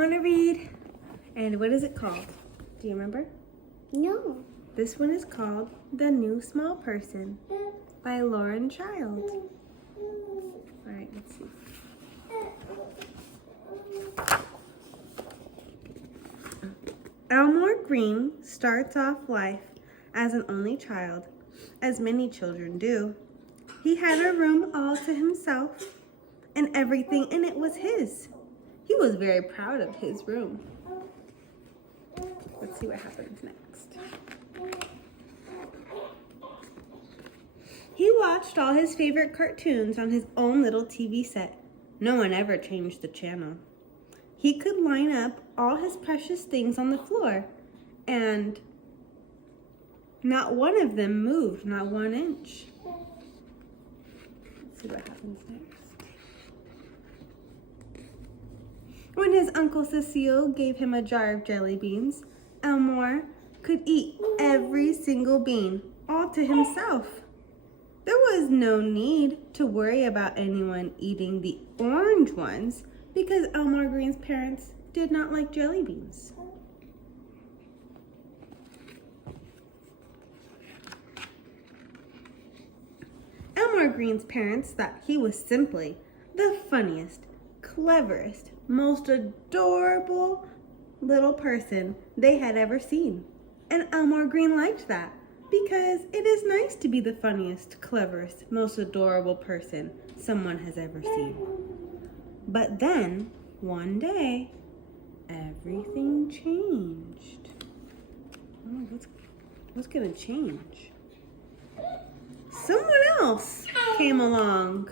want to read. And what is it called? Do you remember? No. This one is called The New Small Person by Lauren Child. All right, let's see. Elmore Green starts off life as an only child, as many children do. He had a room all to himself, and everything in it was his. He was very proud of his room. Let's see what happens next. He watched all his favorite cartoons on his own little TV set. No one ever changed the channel. He could line up all his precious things on the floor, and not one of them moved, not 1 inch. Let's see what happens next. When his Uncle Cecile gave him a jar of jelly beans, Elmore could eat every single bean, all to himself. There was no need to worry about anyone eating the orange ones because Elmore Green's parents did not like jelly beans. Elmore Green's parents thought he was simply the funniest, cleverest, most adorable little person they had ever seen. And Elmore Green liked that because it is nice to be the funniest, cleverest, most adorable person someone has ever seen. But then, one day, everything changed. Oh, what's gonna change? Someone else came along.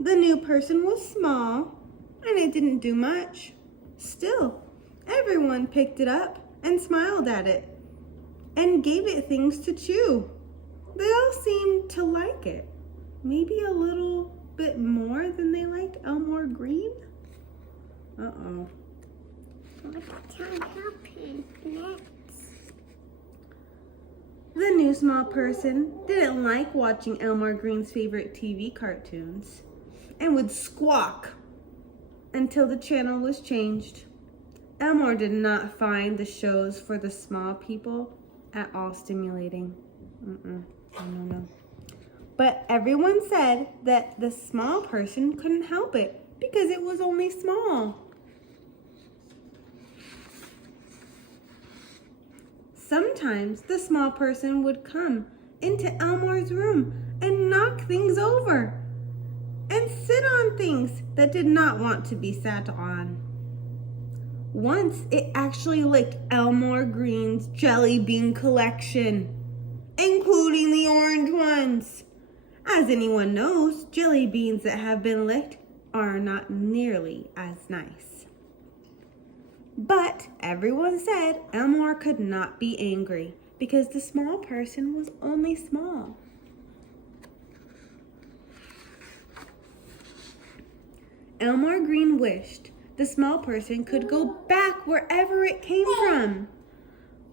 The new person was small, and it didn't do much. Still, everyone picked it up and smiled at it and gave it things to chew. They all seemed to like it. Maybe a little bit more than they liked Elmore Green? Uh-oh. What's happening next? The new small person didn't like watching Elmore Green's favorite TV cartoons and would squawk until the channel was changed. Elmore did not find the shows for the small people at all stimulating. No. But everyone said that the small person couldn't help it because it was only small. Sometimes the small person would come into Elmore's room and knock things over and sit on things that did not want to be sat on. Once it actually licked Elmore Green's jelly bean collection, including the orange ones. As anyone knows, jelly beans that have been licked are not nearly as nice. But everyone said Elmore could not be angry because the small person was only small. Elmore Green wished the small person could go back wherever it came from.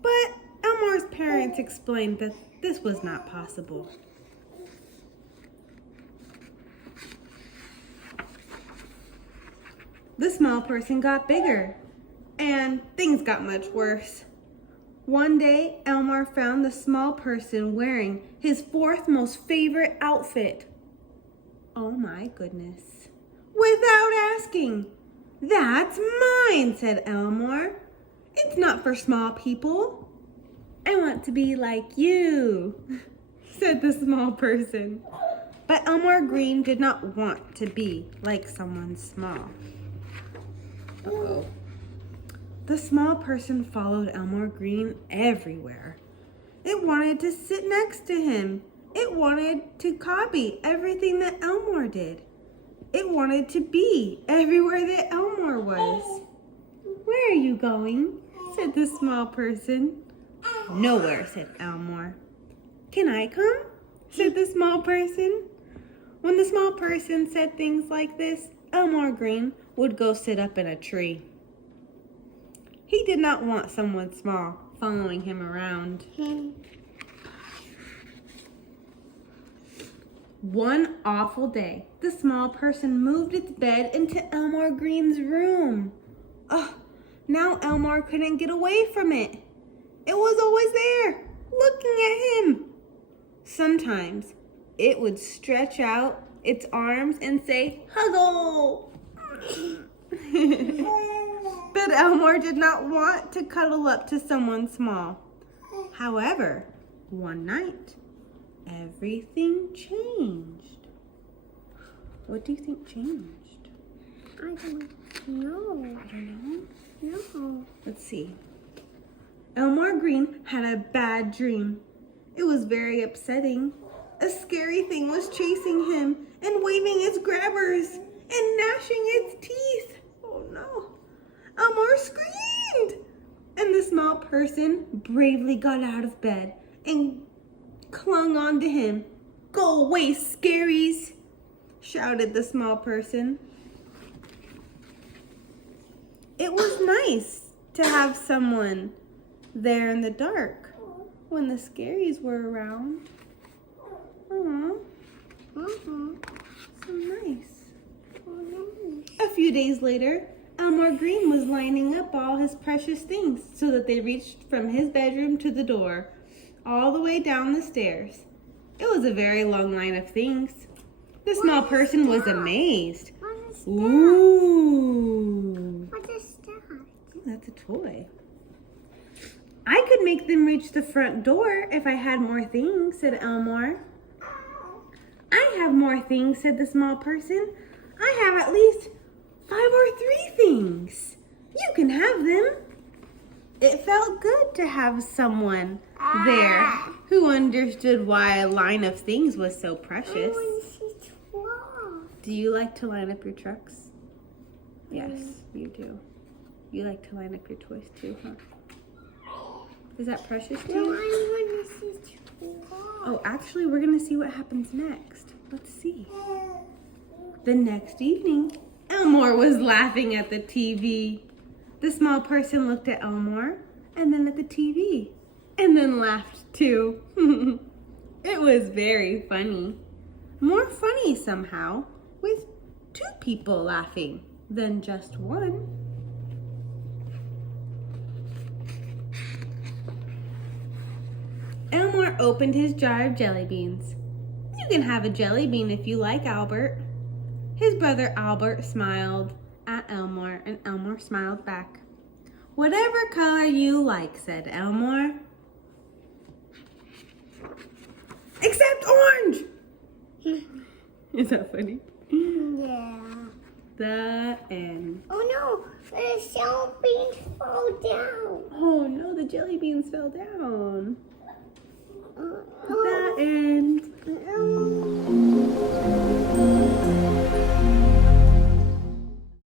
But Elmore's parents explained that this was not possible. The small person got bigger, and things got much worse. One day, Elmore found the small person wearing his fourth most favorite outfit. Oh my goodness. Without asking. "That's mine," said Elmore. "It's not for small people." "I want to be like you," said the small person. But Elmore Green did not want to be like someone small. Uh-oh. The small person followed Elmore Green everywhere. It wanted to sit next to him. It wanted to copy everything that Elmore did. It wanted to be everywhere that Elmore was. "Where are you going?" said the small person. "Nowhere," said Elmore. "Can I come?" said the small person. When the small person said things like this, Elmore Green would go sit up in a tree. He did not want someone small following him around. One awful day, the small person moved its bed into Elmore Green's room. Ugh, now Elmar couldn't get away from it. It was always there, looking at him. Sometimes it would stretch out its arms and say, "Huddle!" But Elmore did not want to cuddle up to someone small. However, one night, everything changed. What do you think changed? I don't know. I don't know. No. Let's see. Elmore Green had a bad dream. It was very upsetting. A scary thing was chasing him and waving its grabbers and gnashing its teeth. Oh no. Elmore screamed. And the small person bravely got out of bed and clung onto him. "Go away, scaries," shouted the small person. It was nice to have someone there in the dark when the scaries were around. Aww, so nice. A few days later, Elmore Green was lining up all his precious things so that they reached from his bedroom to the door, all the way down the stairs. It was a very long line of things. The small person was amazed. What is that? Ooh, What is that? that's a toy. "I could make them reach the front door if I had more things," said Elmore. "I have more things," said the small person. "I have at least 5 or 3 things. You can have them." It felt good to have someone there who understood why a line of things was so precious. Do you like to line up your trucks? Yes, you do. You like to line up your toys too, huh? Is that precious to No, you? I want to see Oh, actually, we're going to see what happens next. Let's see. The next evening, Elmore was laughing at the TV. The small person looked at Elmore and then at the TV and then laughed too. It was very funny. More funny somehow with 2 people laughing than just one. Elmore opened his jar of jelly beans. "You can have a jelly bean if you like, Albert." His brother Albert smiled at Elmore, and Elmore smiled back. "Whatever color you like," said Elmore. "Except orange!" Is that funny? Yeah. The end. Oh no, the jelly beans fall down. Oh no, the jelly beans fell down. Oh. The end.